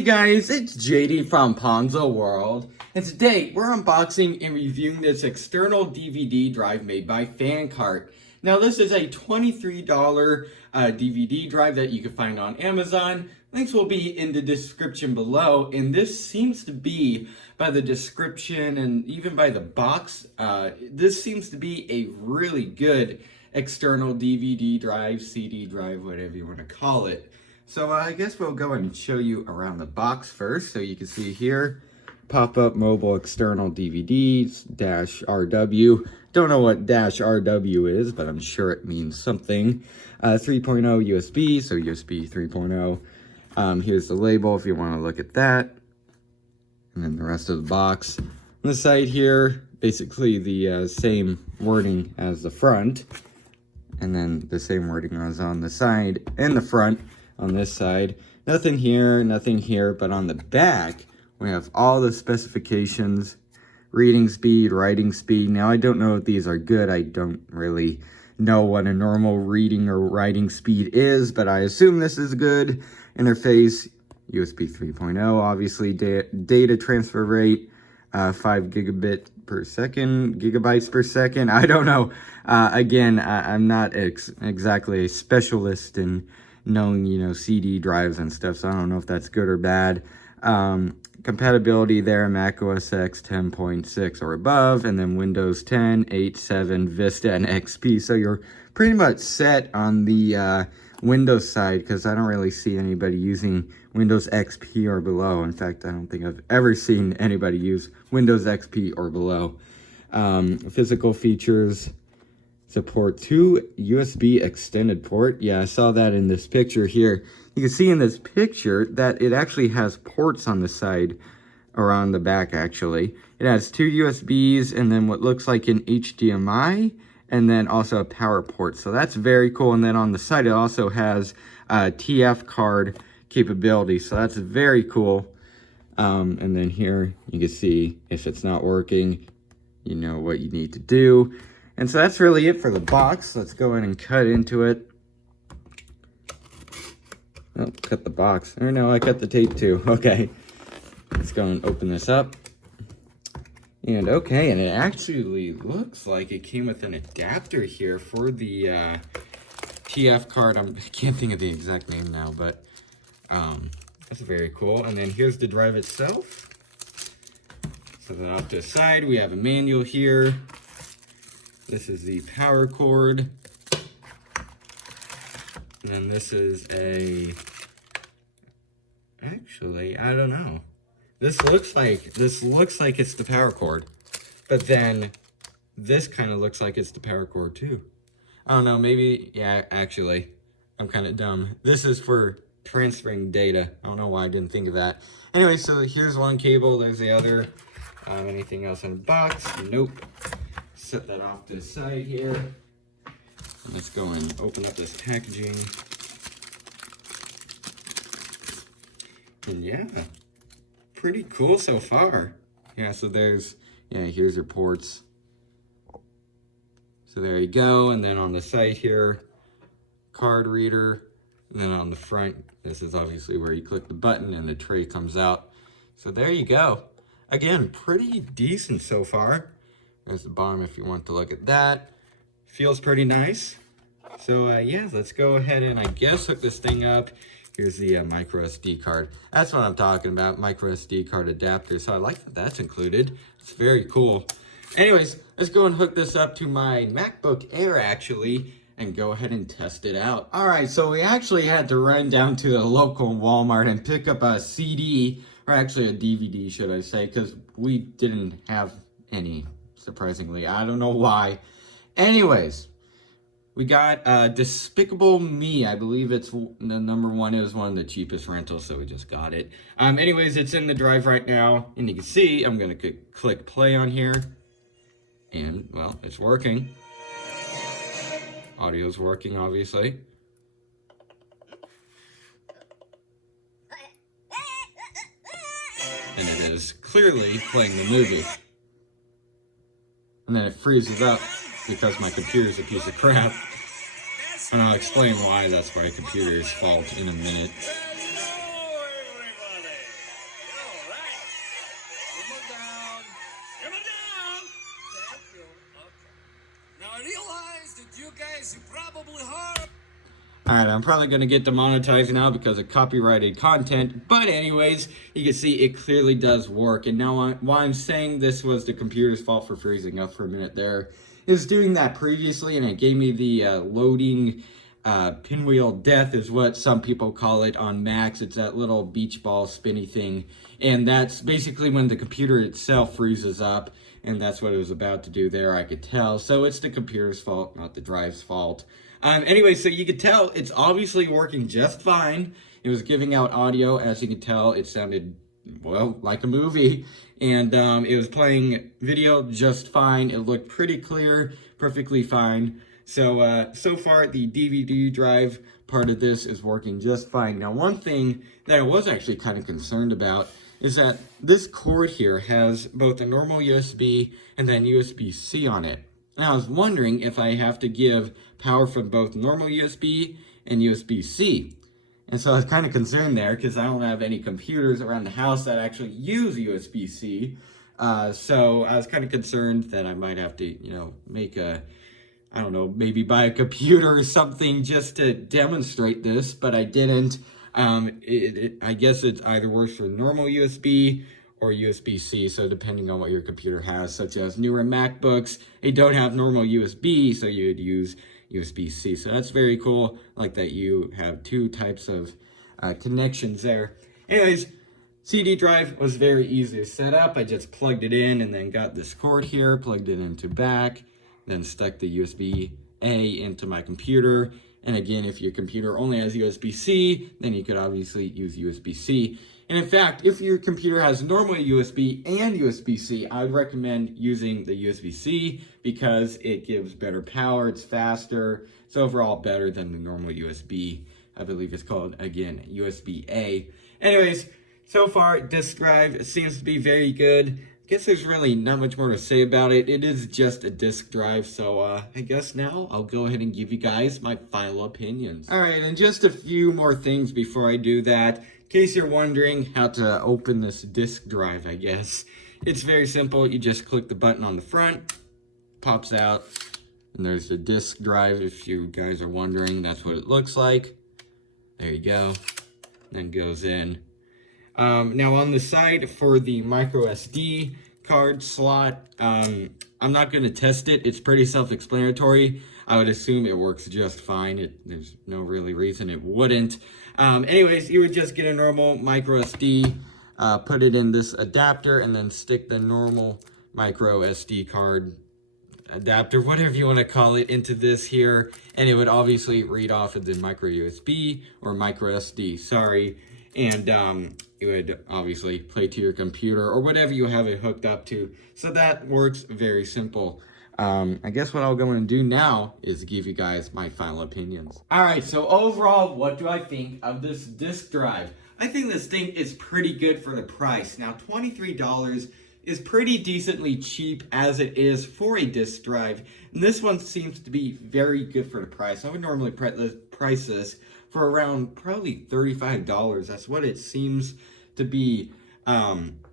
Hey guys, it's JD from Ponzo World, and today we're unboxing and reviewing this external DVD drive made by Fancart. Now this is a $23 DVD drive that you can find on Amazon. Links will be in the description below, and this seems to be, by the description and even by the box, this seems to be a really good external DVD drive, CD drive, whatever you want to call it. So I guess we'll go and show you around the box first. So you can see here, pop-up mobile external DVDs, -RW. Don't know what -RW is, but I'm sure it means something. 3.0 USB, so USB 3.0. Here's the label if you want to look at that. And then the rest of the box. On the side here, basically the same wording as the front. And then the same wording as on the side and the front. On this side, nothing here, but on the back, we have all the specifications, reading speed, writing speed. Now, I don't know if these are good. I don't really know what a normal reading or writing speed is, but I assume this is good. Interface, USB 3.0, obviously, data transfer rate, 5 gigabytes per second. I don't know. Again, I'm not exactly a specialist in knowing, CD drives and stuff, so I don't know if that's good or bad. Compatibility there, Mac OS X 10.6 or above, and then Windows 10, 8, 7, Vista, and XP. So you're pretty much set on the Windows side, because I don't really see anybody using Windows XP or below. In fact, I don't think I've ever seen anybody use Windows XP or below. Physical features. Support 2 USB extended port. Yeah, I saw that in this picture here. You can see in this picture that it actually has ports on the side, or on the back actually. It has 2 USBs and then what looks like an HDMI, and then also a power port. So that's very cool. And then on the side it also has TF card capability. So that's very cool. And then here you can see if it's not working, you know what you need to do. And so that's really it for the box. Let's go ahead and cut into it. Oh, cut the box. Or no, I cut the tape too. Okay. Let's go and open this up. And okay, and it actually looks like it came with an adapter here for the TF card. I can't think of the exact name now, but that's very cool. And then here's the drive itself. So then off to the side, we have a manual here. This is the power cord. And then this is actually, I don't know. This looks like it's the power cord. But then this kind of looks like it's the power cord too. I don't know, maybe, yeah, actually, I'm kind of dumb. This is for transferring data. I don't know why I didn't think of that. Anyway, so here's one cable, there's the other. Anything else in the box? Nope. Set that off to the side here. And let's go and open up this packaging. And yeah, pretty cool so far. Yeah, so here's your ports. So there you go. And then on the side here, card reader. And then on the front, this is obviously where you click the button and the tray comes out. So there you go. Again, pretty decent so far. There's the bottom if you want to look at that. Feels pretty nice. So yeah, let's go ahead and I guess hook this thing up. Here's the micro SD card. That's what I'm talking about, micro SD card adapter. So I like that that's included. It's very cool. Anyways, let's go and hook this up to my MacBook Air actually and go ahead and test it out. All right, so we actually had to run down to the local Walmart and pick up a CD, or actually a DVD, should I say, because we didn't have any. Surprisingly, I don't know why. Anyways, we got Despicable Me. I believe it's the #1. It was one of the cheapest rentals, so we just got it. Anyways, it's in the drive right now, and you can see I'm gonna click play on here, and well, it's working. Audio's working, obviously. And it is clearly playing the movie. And then it freezes up because my computer's a piece of crap. And I'll explain why that's my computer's fault in a minute. Alright, I'm probably going to get demonetized now because of copyrighted content, but anyways, you can see it clearly does work. And now why I'm saying this was the computer's fault for freezing up for a minute there, is doing that previously, and it gave me the loading pinwheel death is what some people call it on Macs. It's that little beach ball spinny thing, and that's basically when the computer itself freezes up, and that's what it was about to do there, I could tell. So it's the computer's fault, not the drive's fault. Anyway, so you could tell it's obviously working just fine. It was giving out audio. As you can tell, it sounded, well, like a movie. And it was playing video just fine. It looked pretty clear, perfectly fine. So, so far, the DVD drive part of this is working just fine. Now, one thing that I was actually kind of concerned about is that this cord here has both a normal USB and then USB-C on it. And I was wondering if I have to give power from both normal USB and USB-C. And so I was kind of concerned there because I don't have any computers around the house that actually use USB-C. So I was kind of concerned that I might have to, you know, make a, I don't know, maybe buy a computer or something just to demonstrate this, but I didn't. I guess it either works for normal USB or USB-C, so depending on what your computer has, such as newer MacBooks, they don't have normal USB, so you would use USB-C. So that's very cool, like that you have two types of connections there. Anyways, CD drive was very easy to set up. I just plugged it in and then got this cord here, plugged it into back, then stuck the USB-A into my computer. And again, if your computer only has USB-C, then you could obviously use USB-C. And in fact, if your computer has normal USB and USB-C, I would recommend using the USB-C because it gives better power, it's faster, it's overall better than the normal USB. I believe it's called, again, USB-A. Anyways, so far, disk drive seems to be very good. I guess there's really not much more to say about it. It is just a disk drive, so I guess now I'll go ahead and give you guys my final opinions. Alright, and just a few more things before I do that. In case you're wondering how to open this disk drive, I guess. It's very simple. You just click the button on the front, pops out, and there's the disk drive. If you guys are wondering, that's what it looks like. There you go. Then goes in. Now on the side for the micro SD card slot, I'm not going to test it. It's pretty self-explanatory. I would assume it works just fine. There's no really reason it wouldn't. Anyways, you would just get a normal micro SD, put it in this adapter, and then stick the normal micro SD card adapter, whatever you want to call it, into this here, and it would obviously read off of the micro USB or micro SD, sorry, and it would obviously play to your computer or whatever you have it hooked up to. So that works very simple. I guess what I'll go and do now is give you guys my final opinions. Alright, so overall, what do I think of this disk drive? I think this thing is pretty good for the price. Now, $23 is pretty decently cheap as it is for a disk drive. And this one seems to be very good for the price. I would normally price this for around probably $35. That's what it seems to be.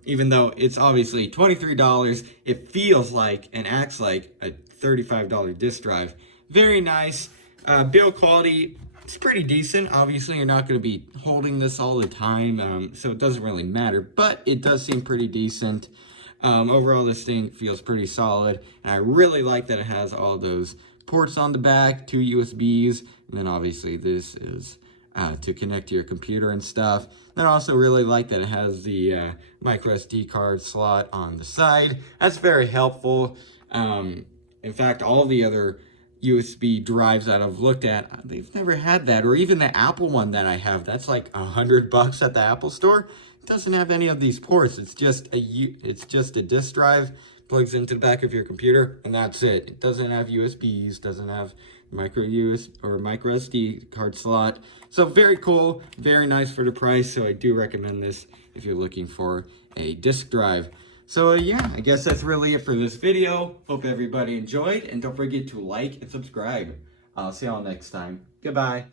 Even though it's obviously $23, it feels like and acts like a $35 disk drive. Very nice. Build quality, it's pretty decent. Obviously, you're not going to be holding this all the time, so it doesn't really matter. But it does seem pretty decent. Overall, this thing feels pretty solid. And I really like that it has all those ports on the back, 2 USBs. And then obviously this is to connect to your computer and stuff. And I also really like that it has the micro SD card slot on the side. That's very helpful. In fact, all the other USB drives that I've looked at, they've never had that. Or even the Apple one that I have, that's like $100 at the Apple store. It doesn't have any of these ports. It's just a disk drive, plugs into the back of your computer, and that's it. It doesn't have USBs, doesn't have micro USB or micro SD card slot. So very cool, very nice for the price. So I do recommend this if you're looking for a disk drive. So yeah, I guess that's really it for this video. Hope everybody enjoyed, and don't forget to like and subscribe. I'll see y'all next time. Goodbye.